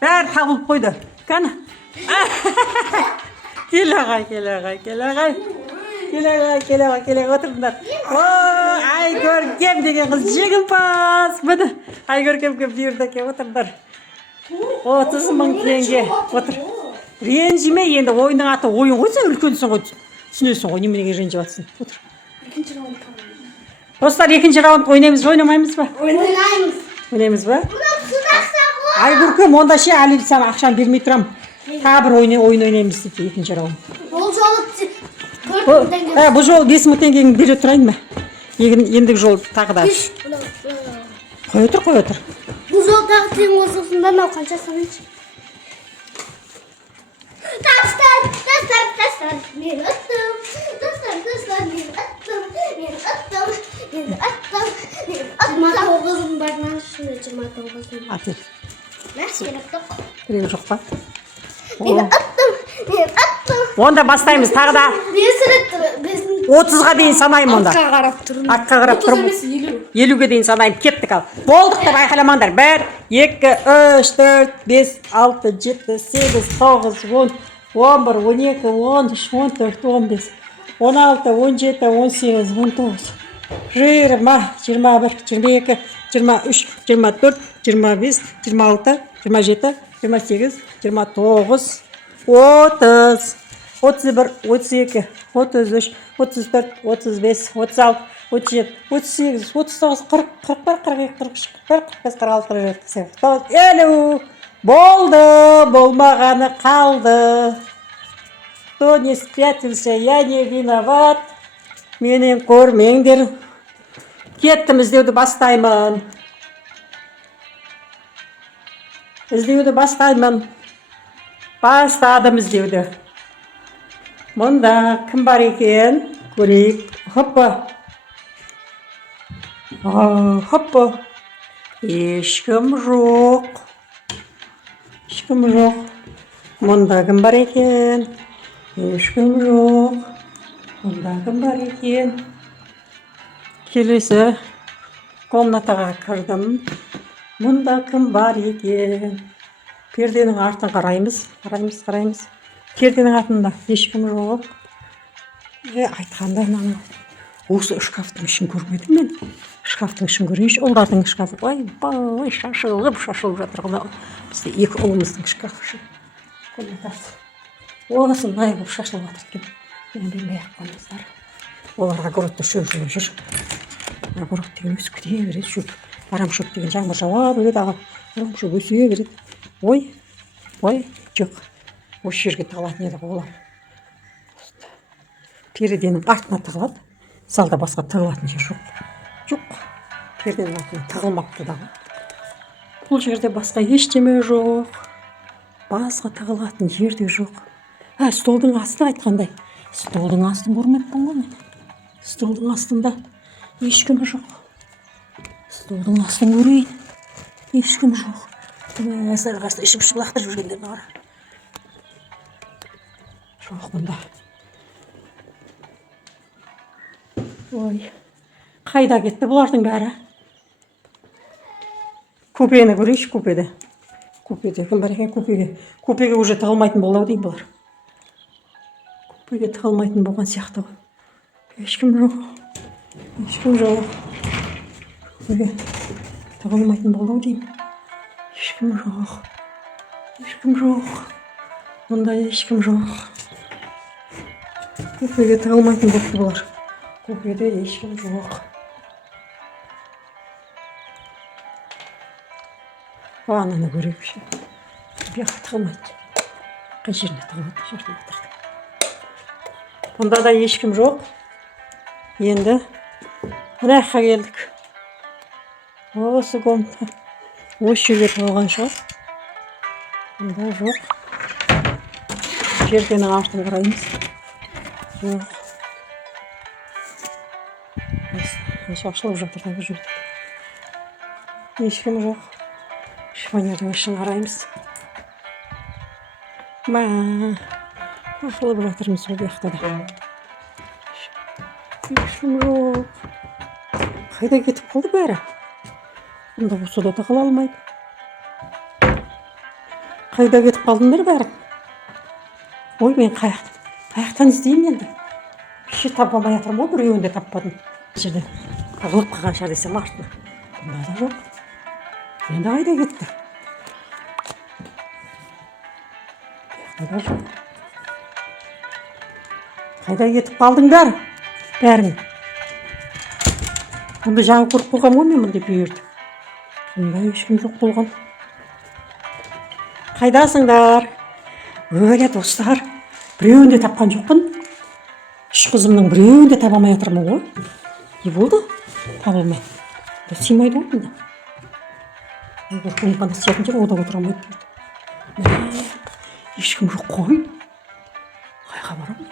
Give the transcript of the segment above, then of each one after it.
Бәрі табылып қойды. Қана. Кел ағай, кел ағай, кел ағай. Кел ағай, кел ағай, кел ағай, отырыңдар. Айкөркем деген қыз жеңімпаз. Міне, Айкөркем кеп бұйырды кеп отырыңдар. 30 мың теңге. Отыр. Ренжіме, енді ойынның аты ойын ғой, сен үлкенсің ғой. Түсінесің ғой, неменеге ренжіп жатсың. Отыр. Екінші раунд. Достар, екінші раунд ойнаймыз ба, ойнамаймыз ба? Ойнаймыз. Ойнаймыз ба? Айкөркем, онда ше, әлі саған ақшаны бермей тұрам. Тағы бір ойын ойнаймыз дейді, екінші раунд. Бұл жолы 4 мың теңге. Бұл жол 5 мың теңгені бере тұрайын ба? Ендігі жол тағы да. Қой отыр, қой отыр. Бұл жол тағы тең осысында мынау қанша санайыншы? Тастар, мен ұттым. Тастар, мен ұттым. Мен ұттым. 29 мың барынан үшінде 29 мың. Атыр. Мәс керек тұқ. Керек жоқ па? Мен ұттым. Онда бастаймыз, тағы да 30-ға дейін санайым онда. Атқа қарап тұрмын. Атқа қарап тұрмын. 50-ге дейін санайым. Кеттік ал. Болдық деп айқайламаңдар. 1, 2, 3, 4, 5, 6, 7, 8, 9, 10, 11, 12, 13, 14, 15, 16, 17, 18, 19, 20, 21, 22, 23, 24, 25, 26, 27, 28, 29, 30, 31, 32, 33, 34, 35, 36, 37, 38, 39, 40, 41, 42, 43, 44, 45, 46, 47, 50. Болды, болмағаны қалды. Кто не спятился, я не виноват. Менен көрмеңдер. Кеттім, іздеуді бастаймын. Іздеуді бастаймын. Бастадым іздеуді. Мұнда кім бар екен? Көрейік. Хоппа. Хоппа. Ешкім жоқ. Ешкім жоқ. Мұнда кім бар екен? Ешкім жоқ. Мұнда кім бар екен? Келесі комнатаға кірдім. Мұнда кім бар екен? Перденің артын қараймыз. Перденің артында ешкім жоқ. Айтқандай мынаны. Осы шкафтың ішін көрмедім мен. Шкафтың ішін көрейінші, олардың шкафы. Ой, шашылып жатыр. Бізде 2 ұлымыздың шкафы. Комнатасы. Оғасын най болып шашылып жатыр екен. Мен білмей-ақ қойыңыздар. Олар огородта шөп жүр. Огород деген өсіп кете береді. Шөп. Арамшөп деген жаңбыр жауа береді. Арамшөп өсе береді. Ой, жоқ. Осы жерге тығылатын еді олар. Перденің артына тығылады. Залда басқа тығылатын жер жоқ. Перденің артына тығылмапты дағы. Бұл жерде басқа ештеме жоқ. Басқа тығылатын жерде жоқ. Столдың астын айтқандай. Столдың астын көрмеппін ғой. Столдың астында ешкім жоқ. Столдың астын көрейін. Ешкім жоқ. Сарғасты ішіп лақтырып жүргендеріне қара. Жоқ бұнда. Ой, қайда кетті бұлардың бәрі? Купені көрейші, купеде. Купеде кім бар екен купеге? Купеге уже тығылмайтын болды дейін бұлар. Купеге тығылмайтын болған сияқты ғой. Ешкім жоқ. Купеге тығылмайтын болды дейін. Ешкім жоқ. Мұнда ешкім жоқ. Купеге тығылмайтын болыпты бұлар. Купеде ешкім жоқ. Ананы көрейікші. Бұяққа тығылмайды. Қай жеріне тығылады, жеріне отырды. Бұнда да ешкім жоқ. Енді мына жаққа келдік. Осы комната. Осы жерге тығылған шығар. Бұнда жоқ. Перденің артын қараймыз. Жоқ. Шашылып жатыр да бұл жерде. Ешкім жоқ. Шифонердің ішін қараймыз. Шашылып жатырмыз бұл жақта да. Ешкім жоқ. Қайда кетіп қалды бәрі? Бұнда осы да тығыла алмайды. Қайда кетіп қалдыңдар бәрі? Ой, мен қаяқтан іздеймін енді. Ше таба алмай жатырмын ғой, біреуін де таппадым. Жерден тығылып қалған шығар десем артына. Бұнда да жоқ. Енді қайда кетті? Бұяқта да жоқ. Қайда кетіп қалдыңдар? Бәрің. Бұнда жаңа көріп қойғам ғой мен мұнда бүйірді. Бұнда ешкім жоқ болған. Қайдасыңдар? Өле достар. Біреуін де тапқан жоқпын. Үш қызымның біреуін де таба алмай жатырмын ғой. Не болды? Табылмай. Сыймайды ғой мұнда. Бұны қандай сиятын жер, ода отыра алмайды. Ешкім жоқ қой. Қайға барамын?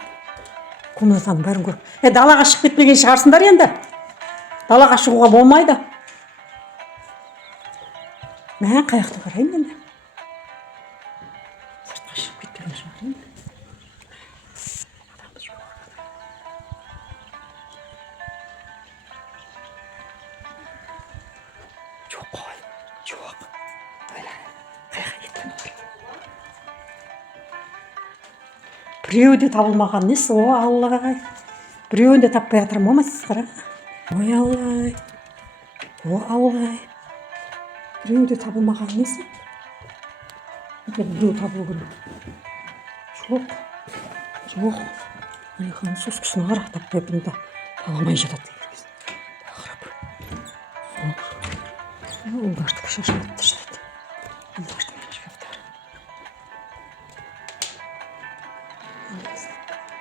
Комнатаның бәрін көріп. Далаға шығып кетпеген шығарсыңдар енді. Далаға шығуға болмайды. Мен қаяқты қараймын енді. Сыртқа шығып кетпеген шығар енді. Жоқ қой, жоқ. Қайға кеткен олар? Біреуі де табылмаған несі, о Аллай. Біреуін де таппай жатырмын ма сіз қара? Ой Аллай. О Аллай. Біреуі де табылмаған несі? Біреу табылу керек. Жоқ. Жоқ. Алихан соскысына қара таппай бұнда табылмай жатады. Оларды шашып тастады.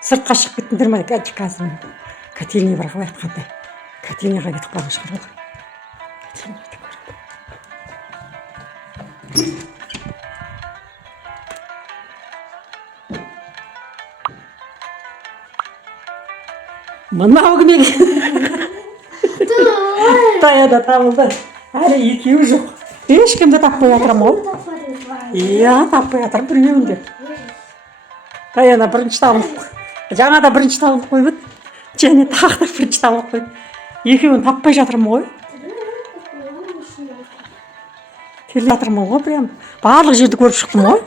Сыртқа шығып кеттіңдер ме? Қазір котельный бар ғой айтқандай. Котельныйға кетіп қалған шығар ғой. Мынау кім екен? Таяда табылды. Әлі екеуі жоқ. Ешкімді таппай жатырмын ғой. Иә, таппай жатырмын біреуін де. Таяна бірінші табылып. Жаңа да бірінші табылып қойып еді. Және тағы да бірінші табылып қойып. Екеуін таппай жатырмын ғой. Келе жатырмын ғой прям. Барлық жерді көріп шықтым ғой.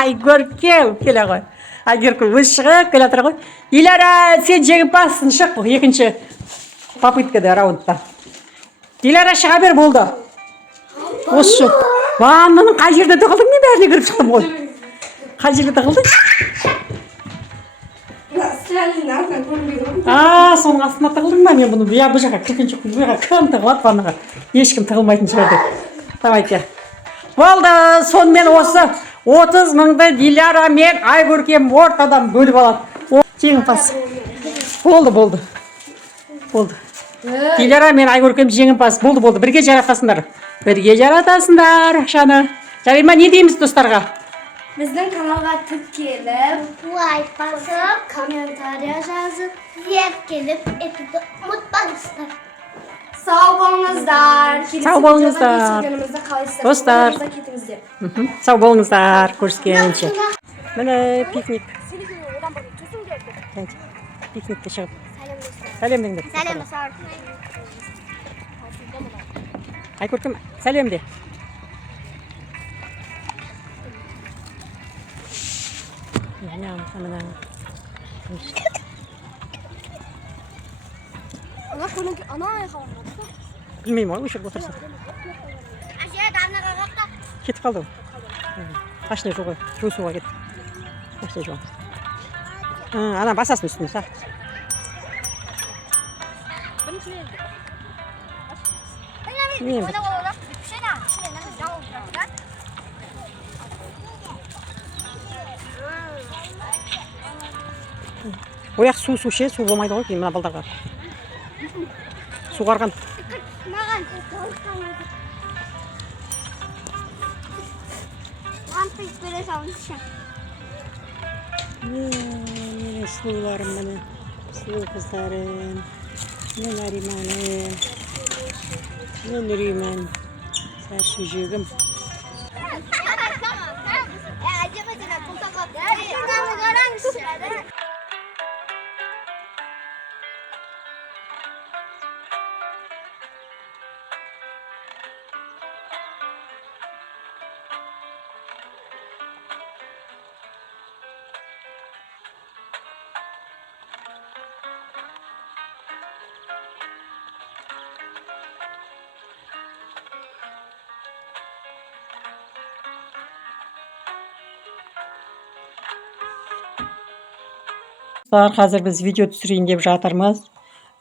Ай, Көркем келе ғой. Ай, Көркем өз шығып келе жатыр ғой. Диляра, сен жеңімпазсың, шық бұл екінші попыткада раундта. Диляра шыға бер, болды. Осы ваннаның қай жерде тығылдың, мен бәріне кіріп шықтым ғой. Қай жерде тығылдың? Соның астына тығылдың ба? Мен бұны бұл жаққа кірген жоқпын. Бұл жаққа кім тығылады ваннаға? Ешкім тығылмайтын шығар деп. Давайте. Болды, сонымен осы 30 мыңды Диляра мен Айкөркем ортадан бөліп алады. Жеңімпаз. Болды. Диляра мен Айкөркем жеңімпаз. Болды. Бірге жаратасыңдар. Ақшаны. Жарай ма, не дейміз достарға? Біздің каналға тіркеліп, лайк басып, комментария жазып, келіп етуді ұмытпаңыздар. Сау болыңыздар. Достар. Сау болыңыздар. Көріскенше. Міне пикник. Пикникке шығып. Сәлемдеңдер. Айкөркем, сәлем де. Білмеймін ғой, өшіріп отырсың. Кетіп қалды ғой. Қашына жоқ ғой, жуысуға кетті. Қашына жоқ. Ана басасын үстіне, са. Ояқ су ше, су болмайды ғой кейін мына балдарға. Су қарған. Маған Mene сұлуларым, міне сұлу қыздарым, мен Нариманым, мен Нұриман, сәрші жүргім. Достар, қазір біз видео түсірейін деп жатырмыз.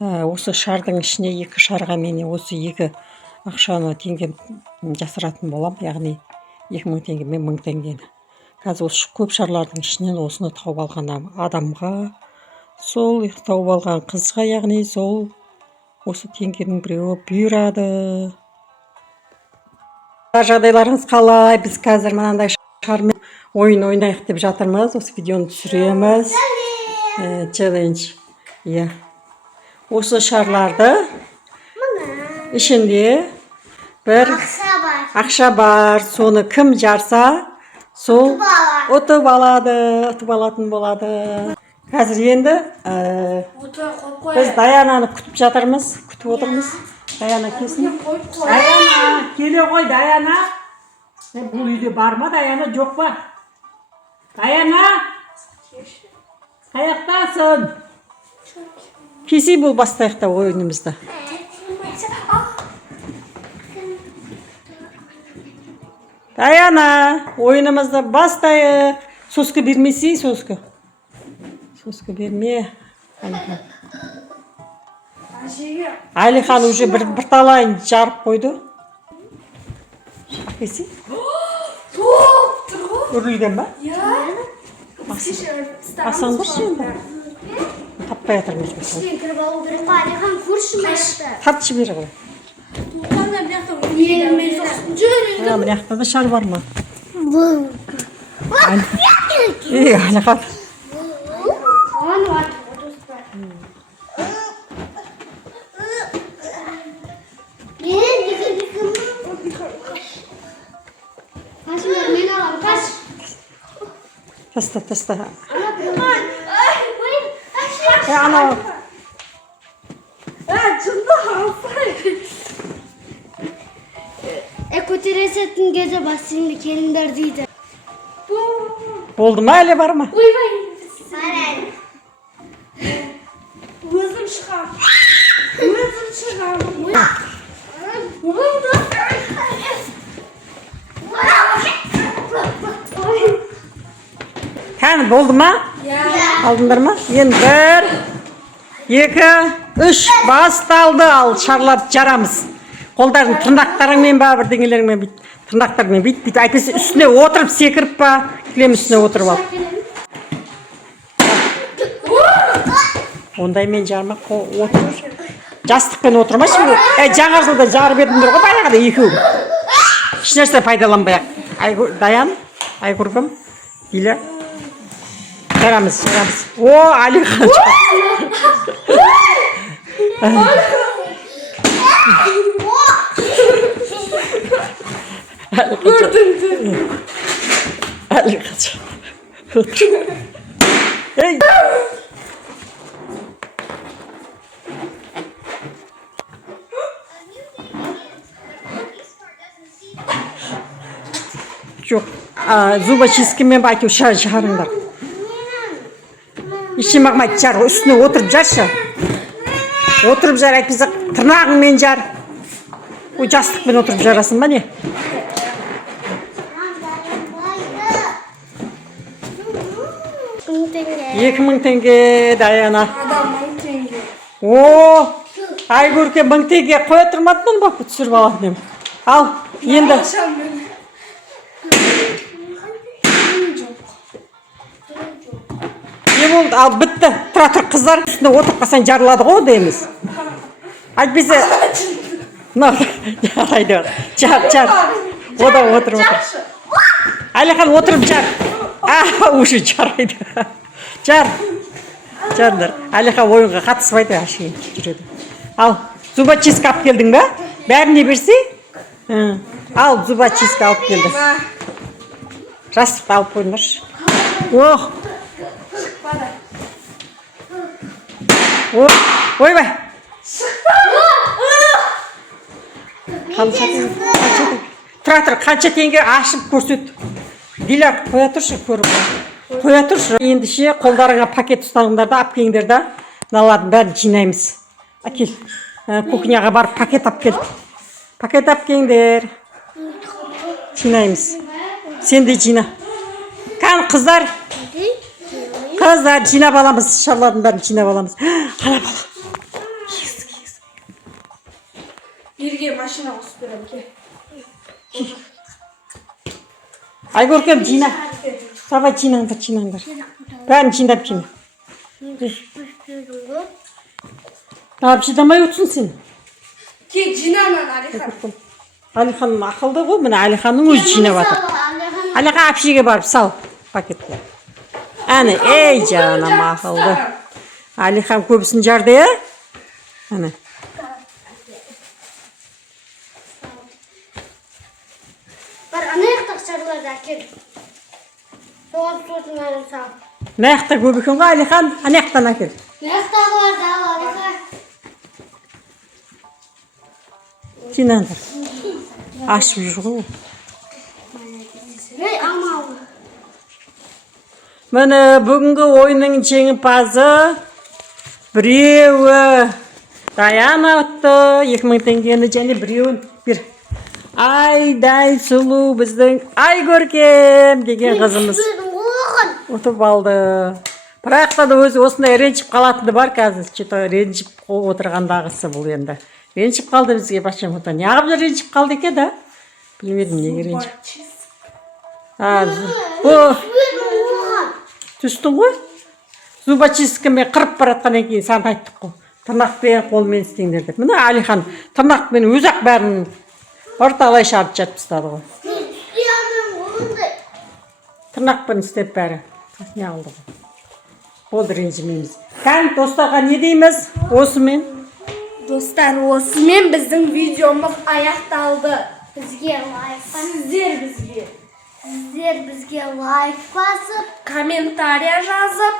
Осы шардың ішіне 2 шарға мен осы 2 ақшаны теңге жасыратын болам, яғни 2000 теңге мен 1000 теңгені. Қазір осы көп шарлардың ішінен осыны тауып алған адамға, сол тауып алған қызға, яғни сол осы теңгенің біреуі бұйырады. Жағдайларыңыз қалай? Біз қазір мынандай шармен ойын ойнайық деп жатырмыз. Осы видеоны түсіреміз. Челлендж. Иә. Осы шарларды ішінде бір ақша бар. Соны кім жарса, сол ұтып алады, ұтып алатын болады. Қазір енді біз Даянаны күтіп жатырмыз, күтіп отырмыз. Даяна келсін. Даяна, келе ғой Даяна. Бұл үйде бар ма Даяна, жоқ па? Даяна! Қаяқтасың? Кесе бұл бастайықта ойынымызды. Даяна, ойынымызды бастайық. Соска бермесей, соска. Соска берме. Алихан уже бір талайын жарып қойды. Кесе? Үрілген ба? Асаңдыршы енді. Таппай атырмыз. Алихан көрші мәшті. Тартшы бері ғой. Мына да шар бар ма? Алихан. Таста. Ана. Көтересетін кезде басымды келіндер дейді. Болды ма әлі бар ма? Ойбай. Бар әлі. Өзім шығам. Қан болды ма? Алдыңдар ма? Енді 1, 2, 3 басталды. Ал шарларды жарамыз. Қолдарын тырнақтарыңмен ба, бірдеңелеріңмен бүйт. Тырнақтарыңмен бүйт. Әйтпесе үстіне отырып секіріп па, кілем үстіне отырып ал. Ондай мен жармақ отырып. Жастықпен отырмашы. Жаңа жылда жарып едіңдер ғой баяғыда екеуі. Ешнәрсе пайдаланбай-ақ. Даян, Айгүргім, Диля. Жарамыз. О, Алихан. Ey. Жоқ, зубочисткамен айту шығарыңдар. Ешем ақмайды жар, үстіне отырып жаршы. Отырып жар, әйтпесе тырнағыңмен жар. Ой, жастықпен отырып жарасың ба не? 2000 теңге Даяна. Адам 1000 теңге. О, Айгүрке 1000 теңге қоя тұрмадың ба? Түсіріп алатын ем. Ал, енді. Не болды? Ал, бітті. Тұра тұр қыздар. Үстіне отырып қалсаң жарылады ғой дейміз. Айтпесе. Жарайды. Жар. Ода отырып отыр. Алихан отырып жар. Уже жарайды. Жардар. Алихан ойынға қатыспайды, ашығын жүреді. Ал, зубочистка алып келдің ба? Бәріне берсей? Ал, зубочистка алып келді. Жастықты алып қойыңдаршы. Ох. Ойбай. Тұра тұр, қанша теңге ашып көрсет. Диля, қоя тұршы, көріп. Қоя тұршы. Ендіше қолдарыңа пакет ұстаңдар да, ап келіңдер да. Мыналардың бәрін жинаймыз. Әкел. Кухняға барып пакет ап кел. Пакет ап келіңдер. Жинаймыз. Сен де жина. Қан қыздар. Kızlar çiğnep alamız. Şarların bәрін çiğnеп alamыз. Ана бала. Birge машина қосып беремін ке. Ай көркем жина. Давай жинаңдар. Бәрін жинап жина. Abi шыдамай отырсың сен. Ке жинанан Алихан. Алихан ақылды ғой, міне Алиханның өзі жинап жатыр. Алихан әпшеге барып сал пакетке. Әне, ей жаным ақылды. Алихан көбісін жарды, е? Әне. Бар, ана яқтақ шарларды әкел. Соған сусын арын сал. Мына жақта көп екен ғой, Алихан, ана жақтан әкел. Яқтағыларды ал, Алихан. Жинаңдар. Ашып жүр ғой. Ей, амал. Міне бүгінгі ойынның жеңімпазы біреуі Даяна ұтты 2000 теңгені және біреуін бір айдай сұлу біздің Айгөркем деген қызымыз ұтып алды. Бірақ та өзі осындай ренжіп қалатыны бар қазір. Что-то ренжіп отырғандағысы бұл енді. Ренжіп қалды бізге почему-то. Неғып ренжіп қалды екен да? Білмедім неге ренжіп. Түстің ғой? Зубочисткамен қырып баратқаннан кейін сан айттық қой. Тырнақпен қолмен істеңдер деп. Міне Алихан тырнақпен өзі-ақ бәрін орталай шарт жатып тастады ғой. Тырнақпен істеп бәрі. Не алды ғой. Болды ренжімейміз. Кән достарға не дейміз? Осымен. Достар, осымен біздің видеомыз аяқталды. Бізге лайк басып. Сіздер бізге лайк басып. комментария жазып,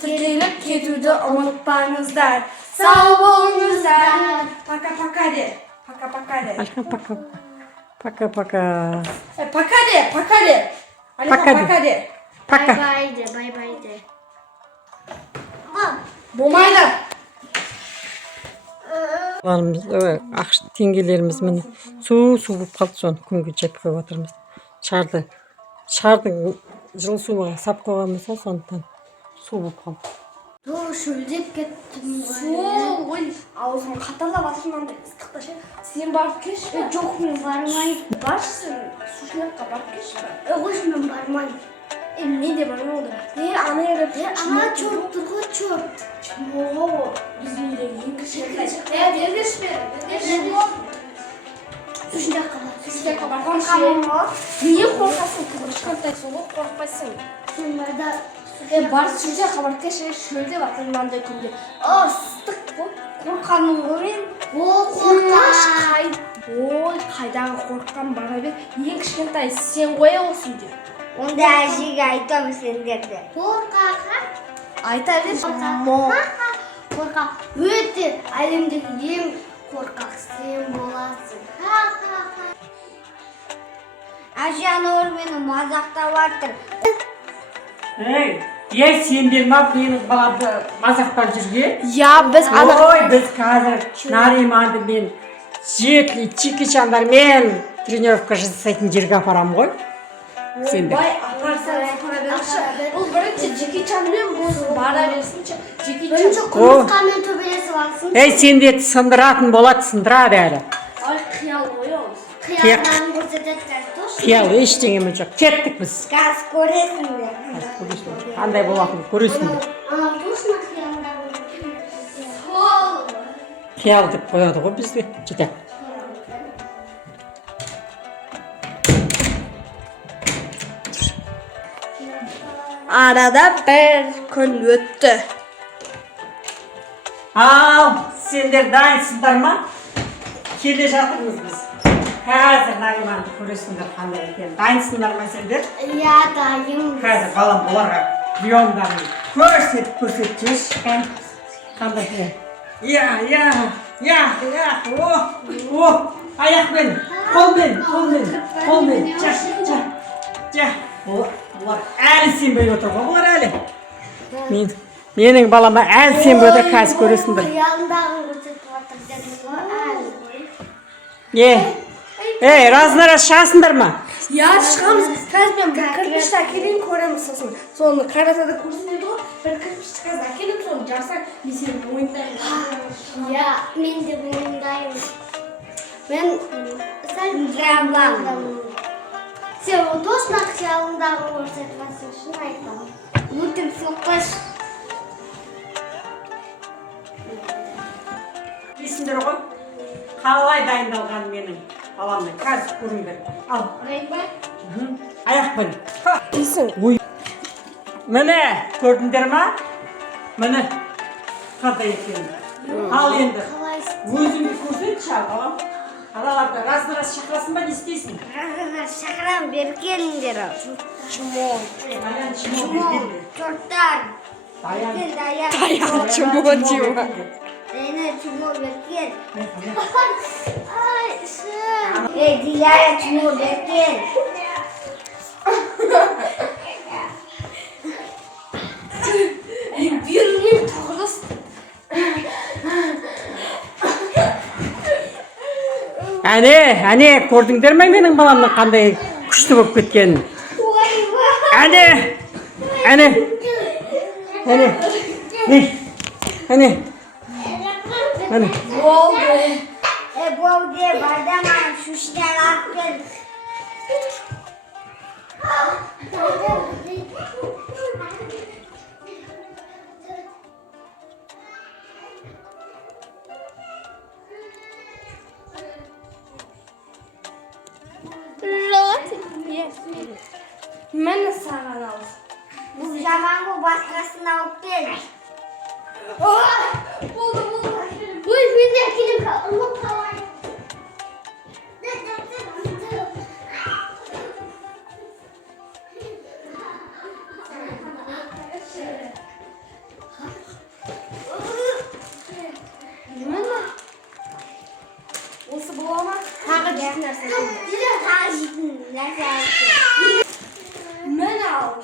тіркеліп кетуді ұмытпаңыздар. Сау болыңыздар. Пока-пока де. Пока-пока де. Алихан пока. Пока-пока. Пока де. Алихан пока де. Пока. Бай-бай де. Болмайды. Ақш теңгелеріміз міне су болып қалды, соны күнге жеп қойып отырмыз. Шардың жыл суға сап қойғанбыз, сондықтан су болып қалды. Шөлдеп кеттім. Ой, аузым қаталап жатыр мынандай ыстықта ше. Сен барып келші. Жоқ, мен бармайын. Баршысың, сушылыққа барып келші. Қойшы, мен бармайын. Мен де бармай олды. Ана жерде Ана чорт тұр ғой, чорт. Чымоғы біздің үйде ең кішкентай. Дергеш бер. Сушылыққа бар. Сушылыққа барған не қорқасың? Кішкентайсың ғой, қорқпайсың. Сен барда. Бар сушылыққа барып келші, шөлде батыр мынандай күнде. Ыстық қой, қорқаның ғой мен. Қорқаш. Ой, қайдағы қорыққан бара бер. Ең кішкентай сен қоя осы үйде. Онда әжеге айтамын сендерді. Қорқаға. Айта бер. Қорқақ. Өте әлемдегі ең қорқақ сен боласың. Әже анауыр мені мазақтап жатыр. Ей, сендер ма менің баламды мазақтап жүрген? Біз Ой, біз қазір Нариманды мен жетілі чики-чандармен тренировка жасайтын жерге апарамын ғой. Сендер. Бұл бірінші Джеки Чанмен болсын, бара берсінші. Бірінші құмыртқамен төбелесіп алсын. Ей, сендерді сындыратын болады, сындырады әлі. Ай, қиял ғой ол. Қиялдан көрсетеді картош. Қиял ештеңе жоқ. Кеттік біз. Газ көресіңдер. Қандай болатынын көресіңдер. Анау точно қиялда көрсетеді. Қиял деп қояды ғой бізде. Жете. Арада бір күн өтті. Ал, сендер дайынсыңдар ма? Келе жатырмыз біз. Қазір Нариманды көресіңдер қандай екен. Дайынсыңдар ма сендер? Иә, дайын. Қазір балам бұларға приемдарын көрсетші. Қандай екен? Иә. Аяқпен, қолмен. Жа. Бұлар әлі сенбей отыр ғой, бұлар әлі. Менің балама әлі сенбей отыр, қазір көресіңдер. Қиялдағын көрсетіп жатыр дедім ғой, әлі. Ей, разына-раз шығасыңдар ма? Ya çıkamız. Қазір мен бір кірпішті әкелейін көреміз сосын. Соны каратада көрсетеді ғой. Бір кірпішті қазір әкеліп соны жасақ мен сені мойындаймын. Ya ben de bundayım. Ben sen sen o dost nakşalından görsetmesin şunu aytalım. Mutlum sokbaş. Білесіңдер ғой қалай дайындалған менің баламның қазір көріңдер ал аяқпен Дейсің. ой міне көрдіңдер ма міне қандай екен ал енді өзіңді көрсетші ал балам аналарды раз шақырасың ба не істейсің Şakram bir gelin Чумон. аян чимон Çortlar. даян Даян чумон деймін. Reyna çumur bekir. Ay şu. Dilaya чумон bekir. Birinin toğrus. әне көрдіңдер ме менің баламның қандай күшті болып кеткенін әне әне Болды. Болды bardaman şu işler akıl. Мен саған алып. Bu zaman bu başkasına alıp gelir. Болды. Bu bir de kilim kalın. Осы бола ма? Тағы жейтін нәрсе. Мен ал.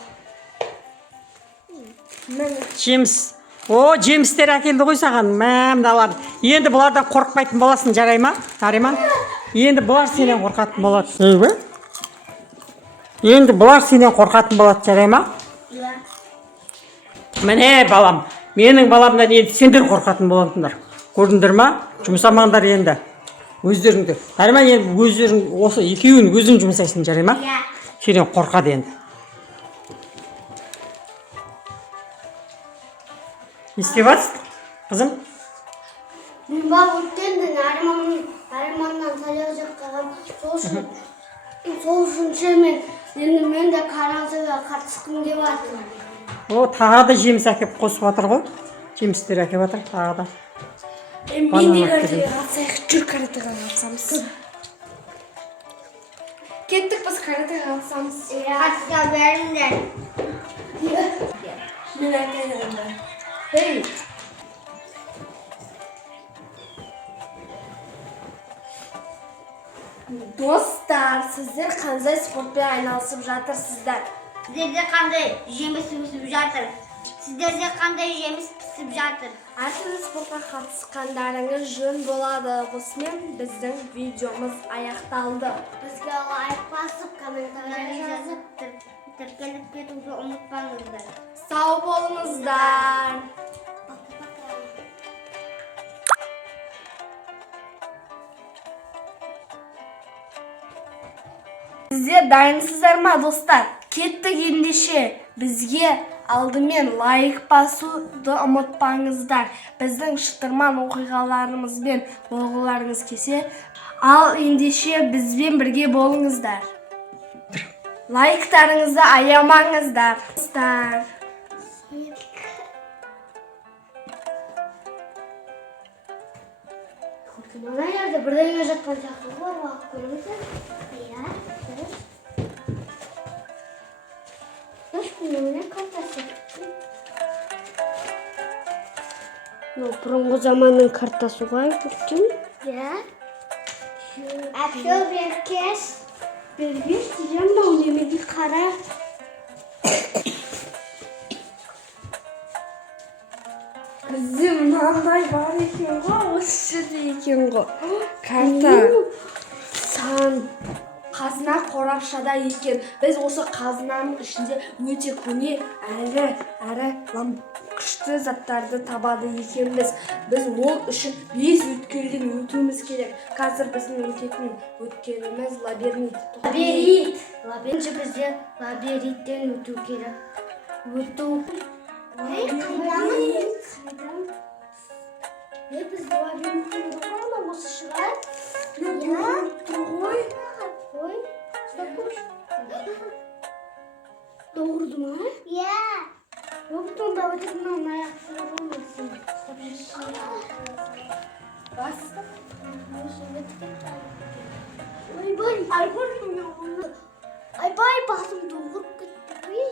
жеміс о жемістер әкелді ғой саған мыналар енді бұлардан қорықпайтын боласың жарай ма нариман енді бұлар сенен қорқатын болады енді бұлар сенен қорқатын болады жарай ма міне балам менің баламнан енді сендер қорқатын боласыңдар көрдіңдер ма жұмсамаңдар енді өздеріңді нариман енді өздерің осы екеуін өзің жұмсайсың жарай ма сенен қорқады енді не істеп жатсың қызым Ben ötten de Nariman'dan salya жаққаған сол үшін мен енді мен де карансыға қатысқым келіп жатыр. о тағы да жеміс әкеп қосып жатыр ғой жемістер әкеп жатыр тағы да Мен де каратеға қатысайық. Жүр каратеға қатысамыз. Кеттік біз каратеға қатысамыз. Қатыса беріңдер. Мен айтайын. Hey. Dostlar, sizler қандай спортпен айналысып жатырсыздар? Сіздерде қандай жеміс өсіп жатыр? Сіздерде қандай жеміс пісіп жатыр? Әртүрлі спортқа қатысқандарыңыз жөн болады. Осымен біздің видеомыз аяқталды. Бізге лайк басып, комментарий жазып, тіркеліп кетуді ұмытпаңыздар. Сау болыңыздар. Сіздер дайынсыздар ма достар? Кеттік ендеше. Бізге алдымен лайк басуды ұмытпаңыздар. Біздің шытырман оқиғаларымызбен болғыларыңыз келсе, ал ендеше бізбен бірге болыңыздар. Лайктарыңызды аямаңыздар. Достар. Mana yerde birden жатқан жақты бар уақыт көріңіздер. Иә, дұрыс. Міне картасы. Бұрынғы заманның картасы ғой бүктім. Иә. Әпші беркеш. Беркеш дегем ба өнемеге қара. Бізде мынандай бар екен ғой, осы жерде екен ғой. Карта. Сан. Қазір qazina Qorabşada ekan. Biz o'sha qazinaning ichida o'ta ko'ni ari qishti zatlarni topadi ekanmiz. Biz ol uchun 5 o'tkaldan o'timiz kerak. Hozir bizning o'tgan o'tganimiz labirint. Labirint bizga labirintdan o'tib kerak. Ne biz labirintdan o'tamiz o'sha shirar? Oy. Doğru mu? Ya. Yoktan da ötesinden ayakları olmasın. Bas. Ay bay basım doğru gitti.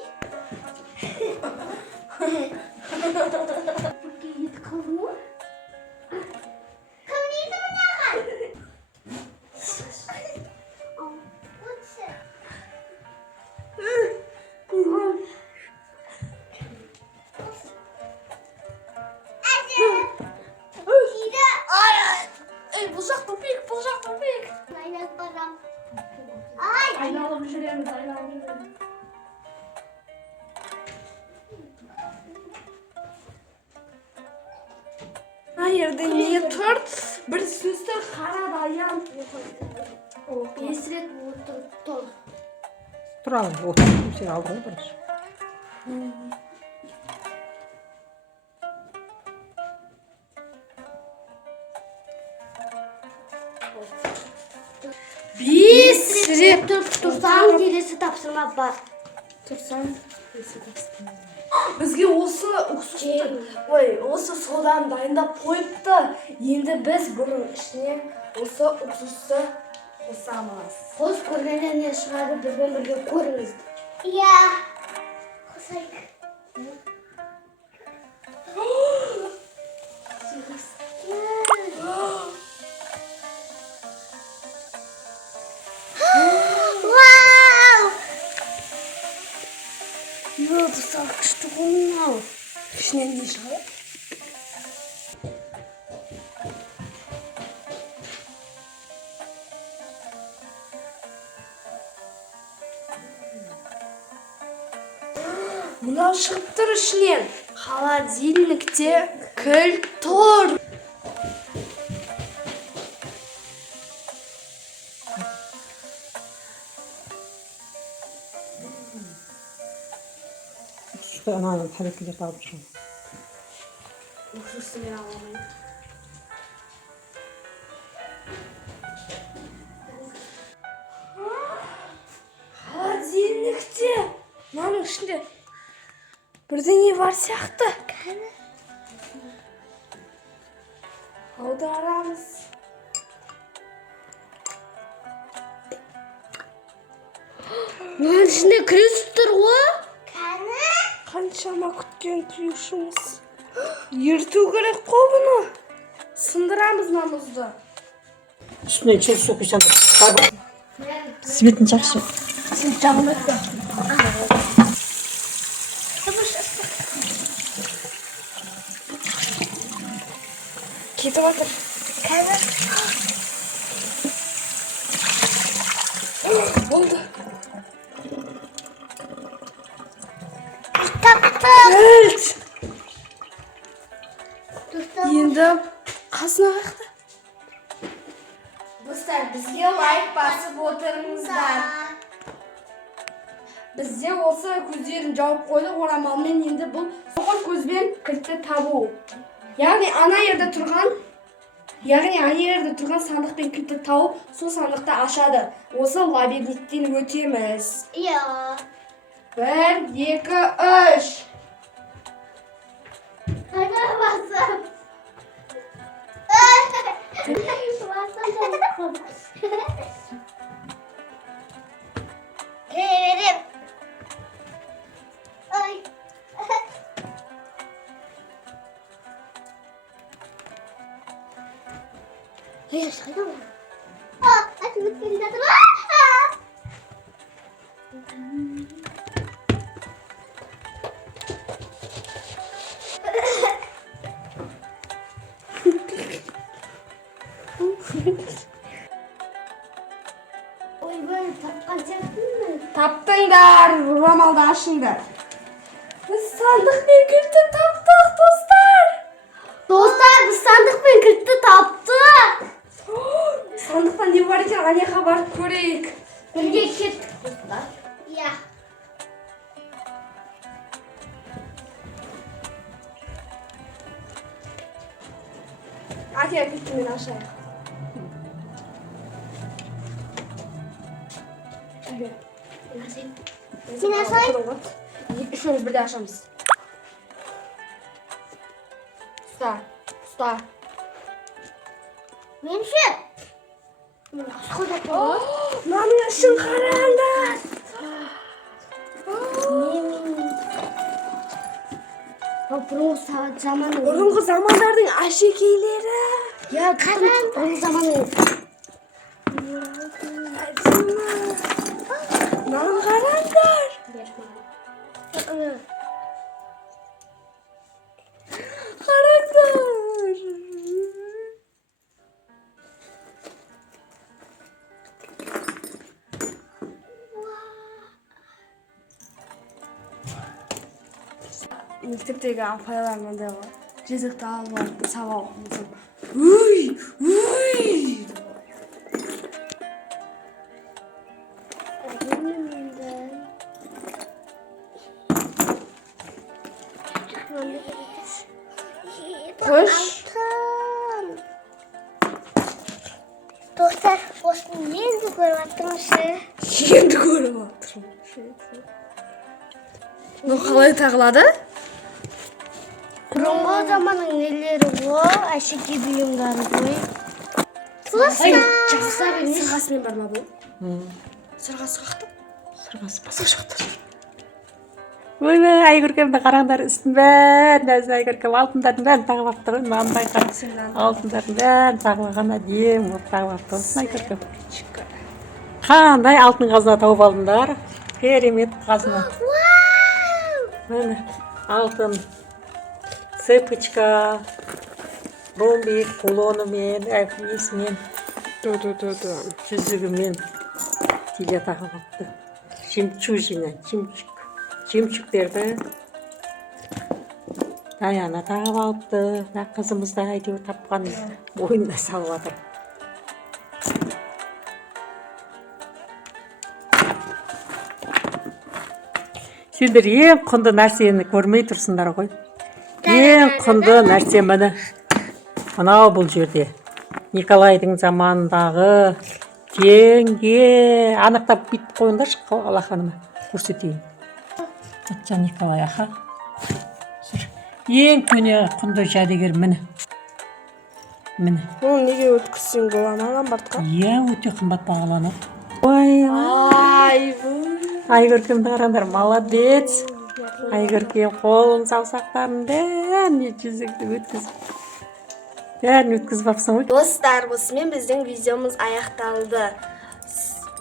Git kavu. Bulacak topik. Ayna alabiliriz. Hayır, niye tört? Bir süste kara dayan. Esret vurdu. Duralım. Oturalım. Sen aldın mı? Biz Tursam gelesi tapsırma var. bizga o'sha o'sha sodan dayındab qo'yibdi. Endi biz buni ishni o'sha o'sha qo'samiz. Hoş ko'rgandan chiqarib bizdan birga ko'ramiz. Ya. Qo'sak. Yo, tursam kıştı onunla. Kışnen ne şahı? Buna шығыптыр ішінен. Холодильникте кіл тұр. Anam hareketler alıp çıkın. Uşusu ben alamayım. Холодильникте. Мамın içinde birden var сияқты. Аударамыз. Мамın içinde kriz тұр ғой. Қаншама күткен түйшіміз. Ерту керек қой бұны. Сындырамыз намызды. Üstüne içeri sokuysan da. Bak. Simitini çakışın. Сен жағым өтті. Кетіп отыр. Болды. Кілт. Енді қасына қақты. Достар, бізге лайк басып отырыңыздар. Бізде осы көздерін жауып қойды орамалмен. Енді бұл соғын көзбен кілтті табу. Яғни ана жерде тұрған сандықпен кілтті тауып, сол сандықты ашады. Осы лабиринттен өтеміз. Ya. 1, 2, 3. Hadi basın. Verim. Ay. Hayır, sayalım. Hadi lütfen de. Oy böyle Tapkan çaktın mı? Taptыңдар, romalды ашыңдар. Biz sandıkla kürtü taptık dostlar. Dostlar biz sandıkla kürtü taptık. Sandıkta ne var ekan, anaqa barıp көрейік. Birge kettik dostlar. Ya. Aka bitti men aşağıya. Sen aşağıya. Üçümüz birde aşamız. Usta, usta. Benim şu. Mami ışın karanlar. Bugün zamanı. Bugünkü zamanların aşıkeyleri. Ya karan. Bugün zamanı. Nam karanlar. Karanlar. Mekteptегі апайлармен де бар. Жезікті алып барып сабақ оқыдым. Уй, уй. Kuş. Dostlar, olsun енді көріп attırmışı. Енді көріп отырмын. Bu қалай тағылады? Бұрынғы заманның нелері ғой, әшеке бұйымдары ғой. Достар. Жақсар емес. Сырғасымен бар ма бұл? Сырғасы қақты? Сырғасы басқа жоқтар. Ой, Айгөркемді қараңдар, үстін бәрін, Айгөркем алтындардың бәрін тағып алыпты ғой. Мынандай қарасың, алтындардың бәрін тағып алған әдем болып тағып алыпты. Айгөркем. Қандай алтын қазына тауып алдыңдар? Керемет қазына. Міне, алтын цепочка, ромбик, кулонымен, несімен, жүзігімен тиге тағып алыпты. Жемчужина, жемчугтерді Даяна тағып алыпты. Қызымызды әйтеуір тапқан бойына салып жатыр. Сендер ең құнды нәрсені көрмей тұрсыңдар ғой. Ең құнды нәрсе міне. Мынау бұл жерде. Николайдың заманындағы теңге. Анықтап бүйтіп қойыңдаршы, алақаныма көрсетейін. Атжан Николай аха. Ең көне құнды жәдігер міне. Міне. Оны неге өткізсең болады ма ломбардқа? Иә, өте қымбат бағаланады. Ой, Айгөркемді қараңдар, молодец. Айгөркем қолын саусақтарын бәріне жүзікті өткізіп. Бәрін өткізіп апсың ғой. Достар, осымен біздің видеомыз аяқталды.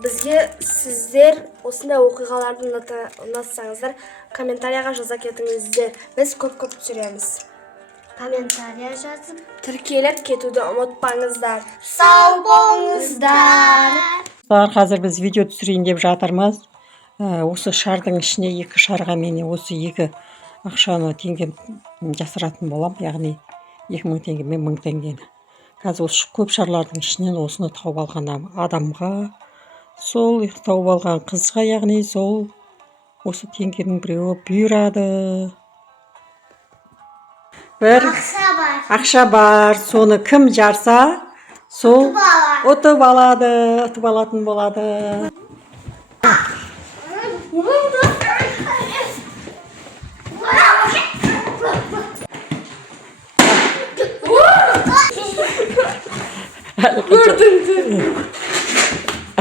Бізге сіздер осындай оқиғаларды ұнатсаңыздар, комментарияға жаза кетіңіздер. Біз көп-көп түсіреміз. Комментария жазып, Тіркеліп кетуді ұмытпаңыздар. сау болыңыздар. Қазір біз видео түсірейін деп жатырмыз. Осы шардың ішіне 2 шарға мен осы 2 ақшаны теңге жасыратын болам, яғни 2000 теңге мен 1000 теңгені. Қазір осы көп шарлардың ішінен осыны тауып алған адамға, сол тауып алған қызға, яғни сол осы теңгенің біреуі бұйырады. Бір ақша бар, соны кім жарса, сол ұтып алады, ұтып алатын болады.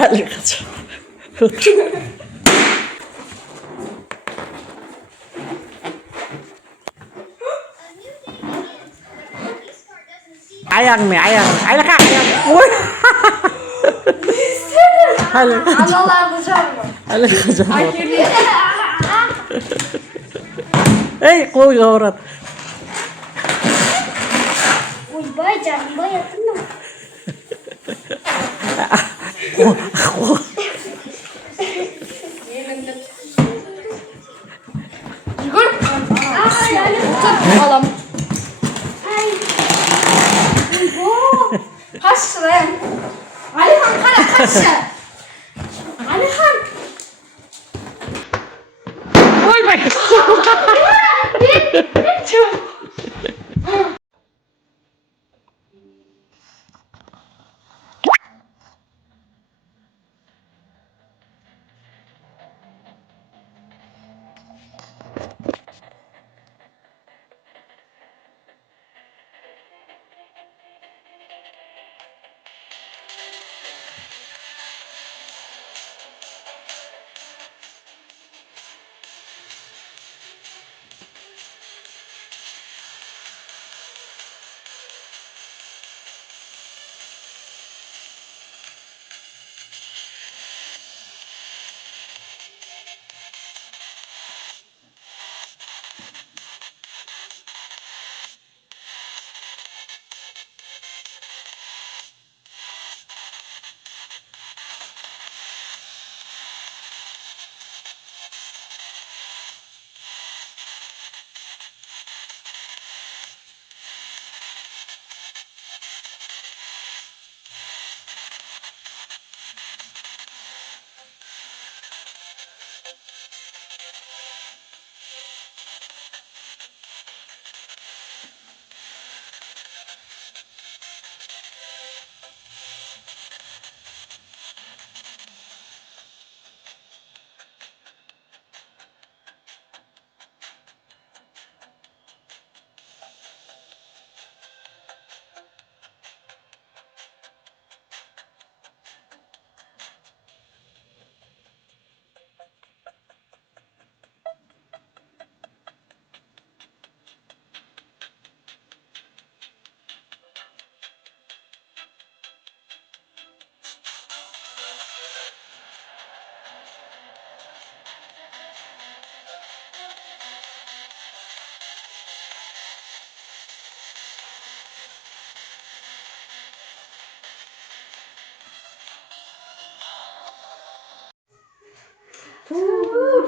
Әлі қаша. Ayağını, ayağını. Ой. Аналарды жарма. Әлі қаша. Әкеле. Ей, қолға ұрады. Ойбай, жарымбай атым Alihan. Oy bak.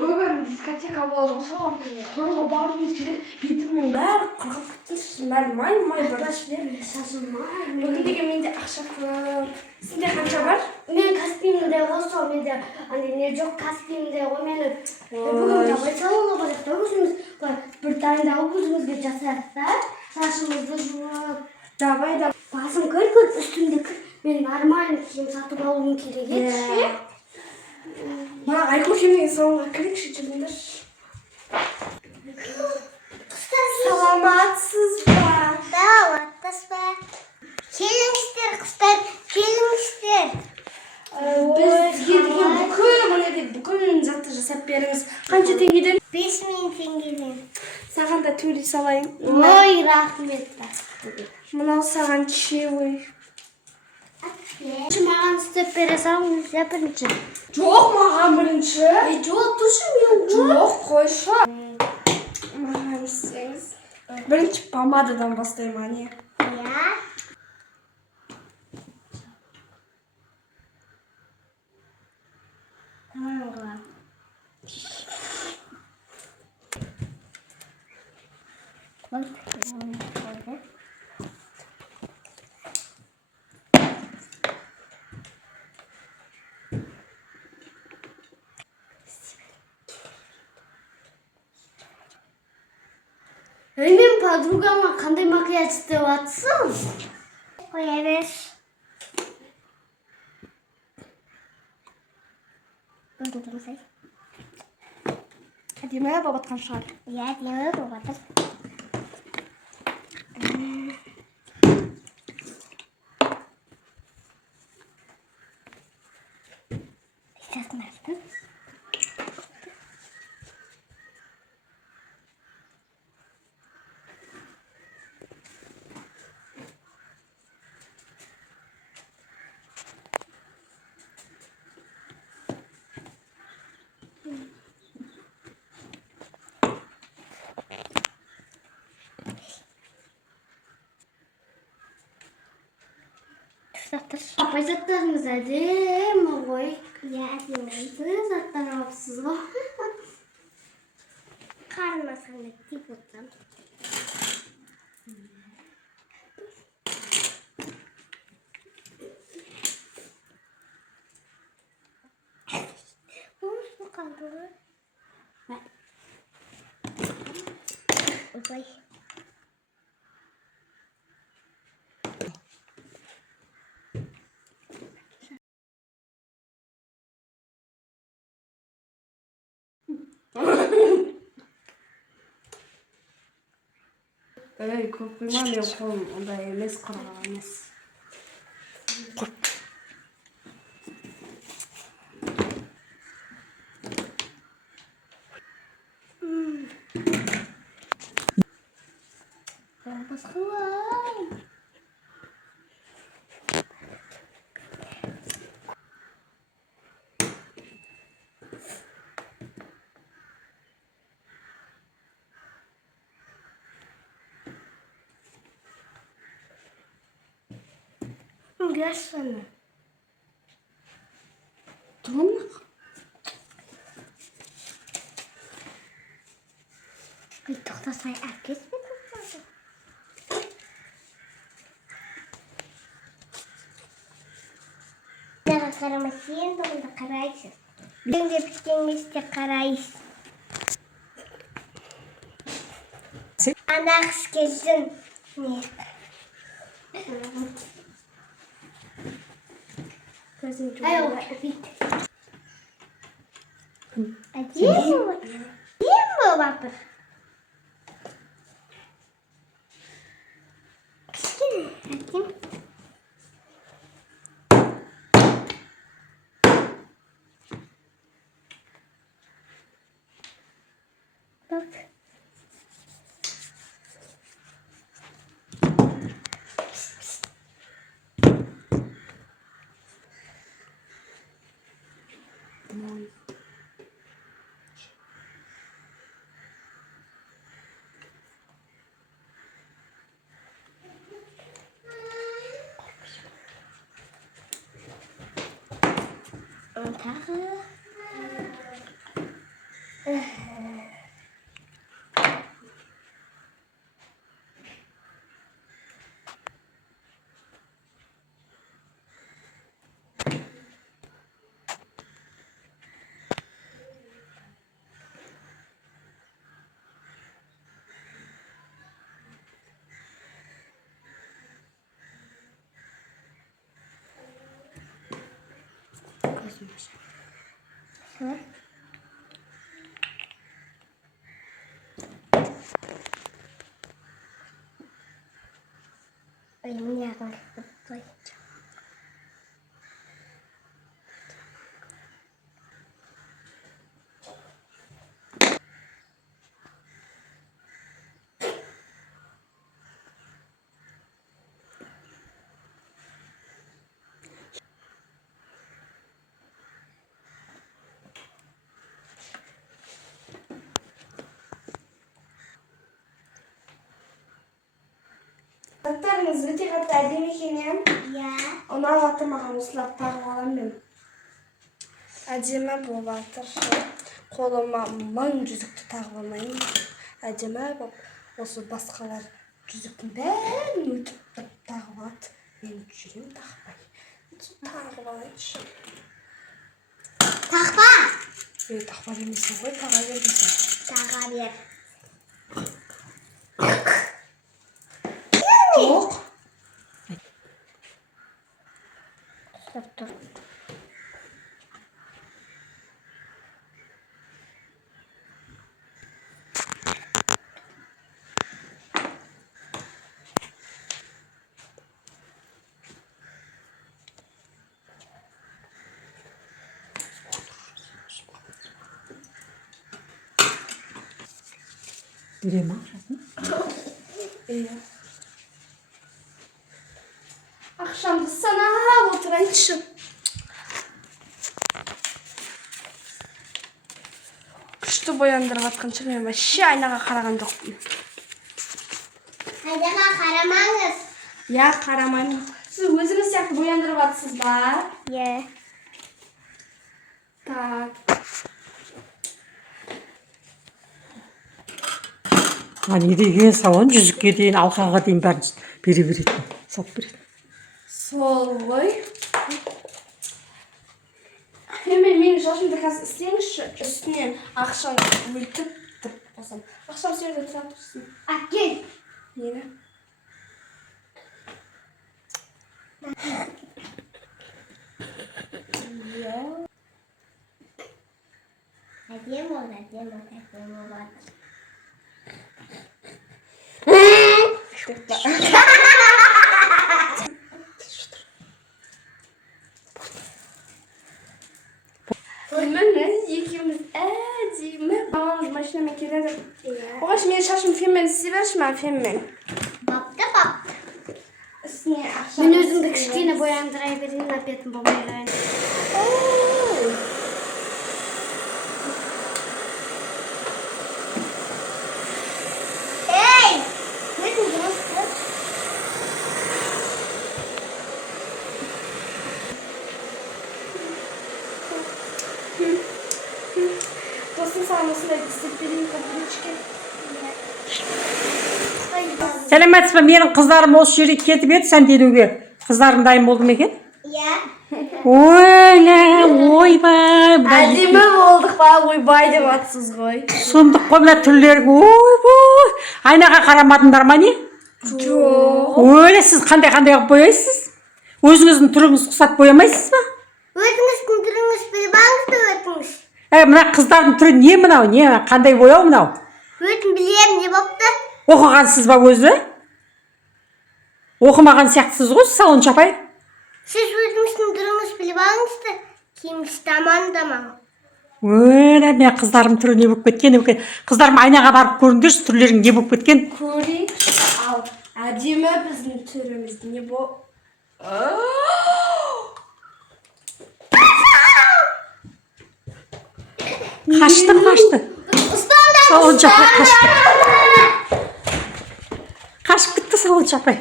Bugün diskoteka болдum. Sonra барып içeri бетімнің бәрі құрғап кеткен. Бәрі май бұраш. Шашым var. Бүгін деген менде ақша көп. Сенде қанша бар? Мен Каспиімде болса, менде не жоқ Каспиімде ғой мені. Бүгін жабай салонға барайық та өзіміз бір дайындалып өзімізге жасайық та. Шашымызды жуып. Давай. Басым кір, үстімде кір. Мен нормальный киім сатып алуым керек еді. Бana Aykut şimdi salonga kirikші жүріңдер. Саламатсыз ба? Саламатсыз. Келіңіздер, құстар, келіңіздер. Бізге бүкіл затты жасап беріңіз. Қанша теңгеден? 5000 теңгеден. Саған да төлей салайын. Ой, рахмет. Мынау саған чевый. Маған істеп бере салыңыз, бірінші. Жоқ, маған бірінші. Жоқ, тұршы мен. Жоқ, қойшы. Маған істеңіз. Бірінші помададан бастаймын, не? Я. Tamam. Benim подругама қандай макияж істеп жатсың? Қоя бер. Бұндырмасай. Әдемі болып жатқан шығар. Иә, әдемі болып жатыр. Апай заттарыңыз әдемі ғой. Иә, әдемі заттар алыпсыз ғой. Қарымасаң да тиіп отырсам. kaldı. Oy. Көп қойма, мен қолым ондай емес, қырған емес. Басқалай. Gelsene. Tamam mı? Bir toxtasay herkes mi toxtadı? Daha karamasın, da karayısın. Ben de bittiğimizde karayız. Ana kız gelsin. Niye? Ayo, bitti. Acıyım mı? Acıyım mı baba? Acıyım. Bak. Hı? Benim yakın. Zаттарыңыз өте қатты әдемі екен, иә? Ya. Оны алып маған осылап тағып аламын мен. Әдемі болып жатыр. Қолыма мың жүзікті тағып алмаймын. Әдемі болып осы басқалар жүзіктің бәрін өтіп тағып алады. Мен жүрем тағпай. Тағып алайыншы. Takma. Тағпай емесің ғой, таға бер дейсің. Tağa bir. Жоқ. Stop dur. Берем ма? Иә. Ақшамды санап отырайыншы. Күшті бояндырып атқанша мен вообще айнаға қараған жоқпын. Aynağa karamanız. Я қарамаймын. Сіз өзіңіз сияқты бояндырып атсыз ба? Ya. Так. Не деген салон жүзікке дейін алқаға дейін бәрін бере береді, салып береді. Сол ғой. Мен шашымды қазір істеңізші, үстінен ақшаны өлтіп қосам. Ақшам сол жерде тұра тұрсын. Әкел. Нені? Әдем бол. Міне екеуміз әдемі. Мамамыз машинамен келеді. Оғаш, менің шашым фенмен істей берші, мен фенмен. Бапты. Үстіне ақша. Мен өзімді кішкене бояндыра берейін, апетім болмайын. Ей! Не тұрдыңыз? Достым саған осындай істеп берейін, каблучке. Сәлеметсіз бе? Менің қыздарым осы жерге кетіп еді сәнденуге. Қыздарым дайын болды ма екен? Иә. Ойбай. Әдемі болдық ба, ойбай деп атсыз ғой. Сұмдық қой мына түрлерің. Ойбай. Айнаға қарамадыңдар ма не? Жоқ. Өле, сіз қандай қылып бояйсыз? Өзіңіздің түріңіз ұқсап боямайсыз ба? Өзіңіздің түріңіз біліп алыңызды өтіңіз. Мына қыздардың түрі не мынау? Не қандай бояу мынау? Өтін білем не бопты? Оқығансыз ба өзі? Оқымаған сияқтысыз ғой, салоншы апай. Сіз өзіңіздің түріңіз біліп алыңызды. Киіміз тамандама. Өле, мен қыздарым түрі не болып кеткен? Қыздарым айнаға барып көріңдерші, түрлерің не болып кеткен? Көрейікші, ал әдемі біздің түріміз не бол... Қашты. Салоншы апай қашты. Қашып кетті салоншы апай.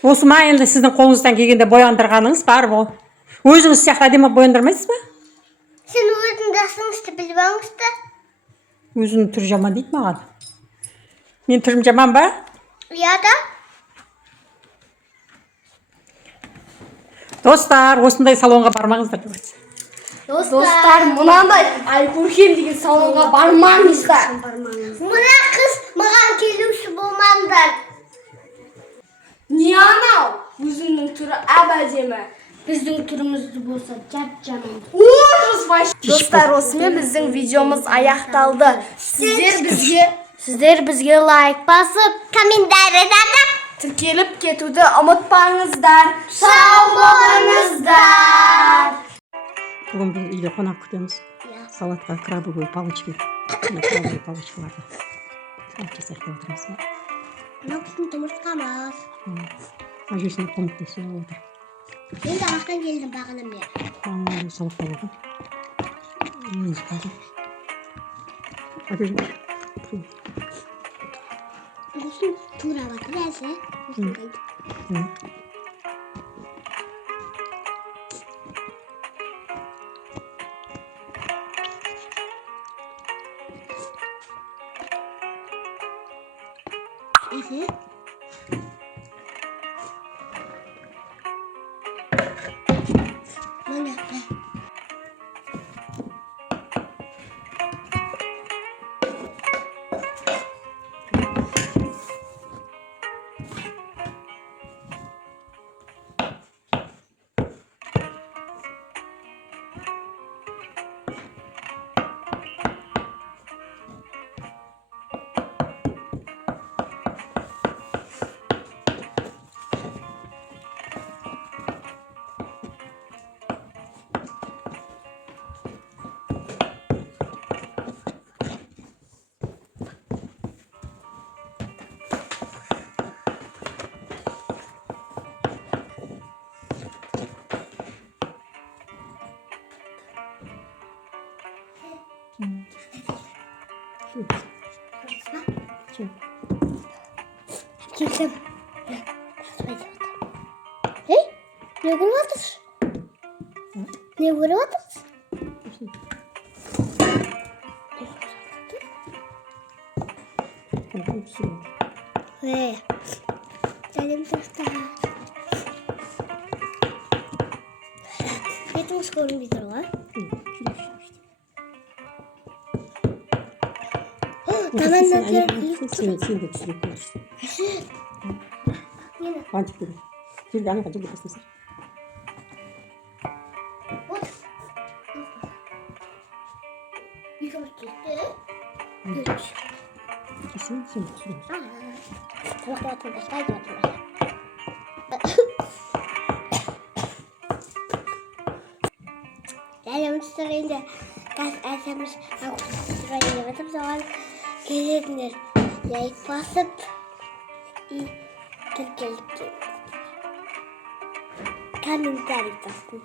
Осы ма енді сіздің қолыңыздан келгенде бояндырғаныңыз бар ғой. Өзіңіз сияқты әдемі бояндырмайсыз ба? Сен өзің жасыңызды біліп алыңызды. Өзінің түрі жаман дейді маған. Мен түрім жаман ба? Иә да. Достар, осындай салонға бармаңыздар. Достар, мұнандай көркем деген салонға бармаңыздар. Мына қыз маған келуші болмаңдар. Не анау? Өзіңнің түрі әп-әдемі. Біздің түрімізді болса жап-жаман. Ужас вообще. Достар, осымен біздің видеомыз аяқталды. Сіздер бізге лайк басып, комментарий жазып, тіркеліп кетуді ұмытпаңыздар. Сау болыңыздар. Бүгін біз үйде қонақ күтеміз. Салатқа крабовый палочки. Крабовый палочкаларды. Салат жасайық деп отырмыз. мынау біздің жұмыртқамыз. Әжесіне көмектесіп отыр. Мен далақтан келдім бағанадан бері. Салатқа болған. Өзі қалды. Әжесіне. Осыны тура батыр әлсі. Келдім. Ей, не көріп отырсыз? Не көріп отырсыз? Сәлем достар. Бетіңіз көрінбей тұр ғой? Tamam da diyor. Sen de sürekli olursun. Yine. Antik dedi. Bir tane kaçı gitmesin. Bak. Bir kere gitti. Görüş. Kesin sen de sürekli. Tamam da oturmuş. Haydi oturmuş. Yani sırayla gaz açmış. Sırayla basıp zaman gelirler. Yayık basıp Türkiye'lik kanın tarifasını.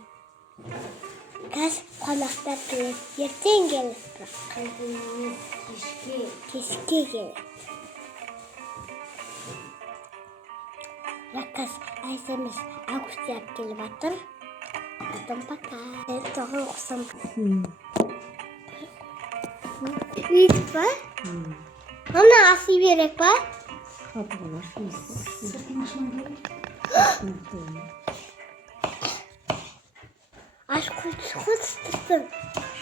Gaz konakta duruyor. Yerden gelir. Kalbimiz keşke gelir. Rakas Ayşemiz Ağustos yap gelip atır. Adım bakar. Evet doğru okusam. Büyük var. Ona asıl bir yere var. Kapılar. Aşk kutsun.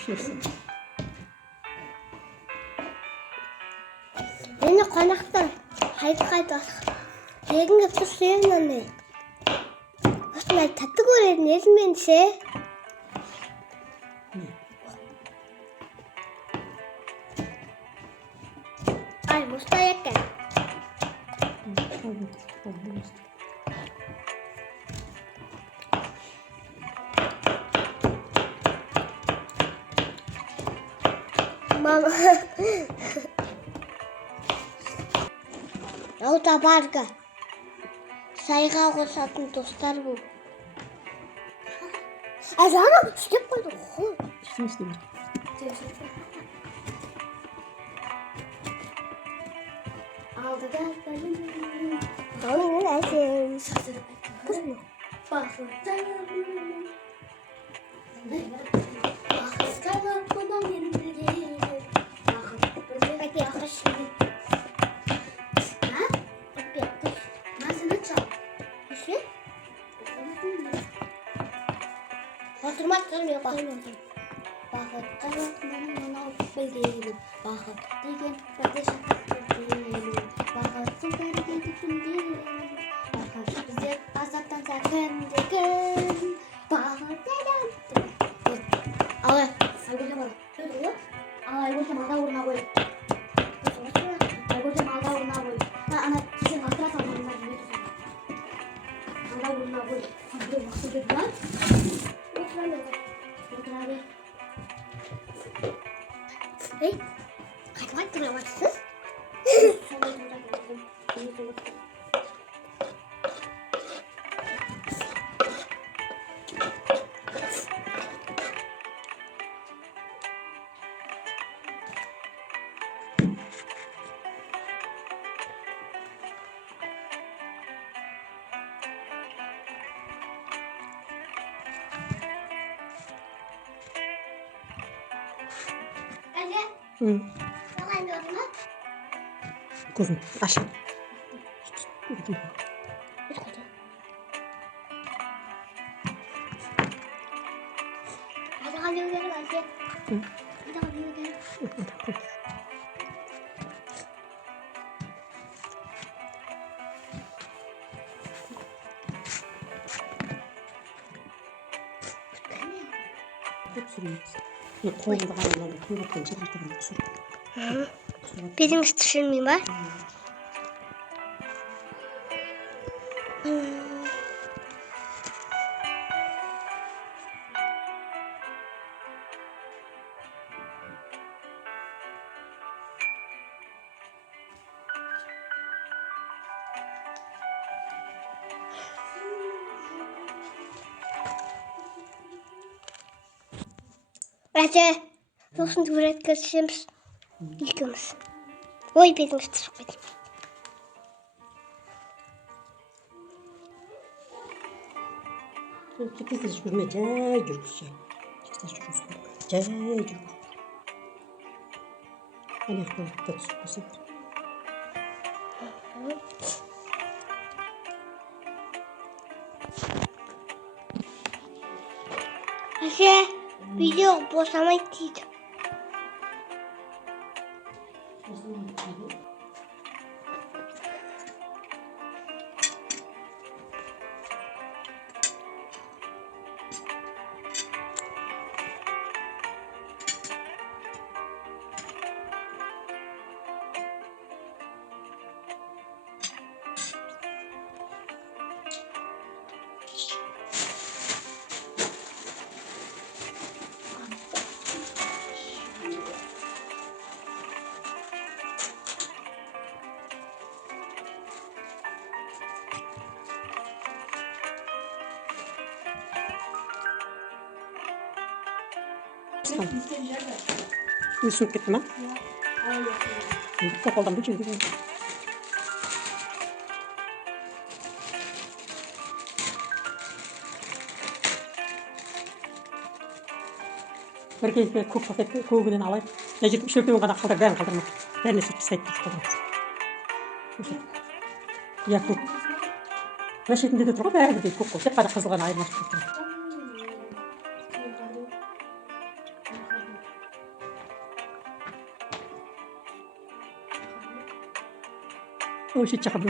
Şurası. Beni konaktan. Haydi. Yerin yaptı suyun anne. Aslında tatlı görelim. Ne zaman şey? Ay Mustafa yakın. Mama. O da barga. Saygı koysatın dostlar bu. Azana step koydu. İşte. Aldı gel. Tamam ne dersin? Oturmak zorunda koymadım. Bakın benim bakın degen kardeşim benim bakın süper dedim bakın bize azaptan sakın degen bakın degen ale salgıca bana şöyle ale bu temada vurma koy bu temada vurma koy ana sizin hatıra sanırım ana vurma koy hadi vakti geçmez oturalım. Hey, kaç duramazsın? Hı. Yalan diyorum lan. Kuzum aşağı. Hadi hadi gidelim hadi. Hadi gidelim. Kolunda kalanlarda kuyruktan çekirdeğini kusur. Benim düşürmeyeyim var. Hadi. Olsun tuvalet kaçışımız. Yıkımız. Oy benim düşürmeyeyim. Sekiz de sürme cay cürgüsü. Sekiz de sürme cay cürgüsü. Ayakları da sürmesi. Hadi. Video boşamak değil. Üstüne gittim ha. Çok oldu bu çünkü. Bir kez ko'k paketni ko'gidan olib, lekin shulkini qadar qildirib berim qildirma. Ben de süt Ya ko'k. Va şeklinde de turib, bari de ko'k. Hep qadar qizilgan ayırmasib turib. O şey çakabı.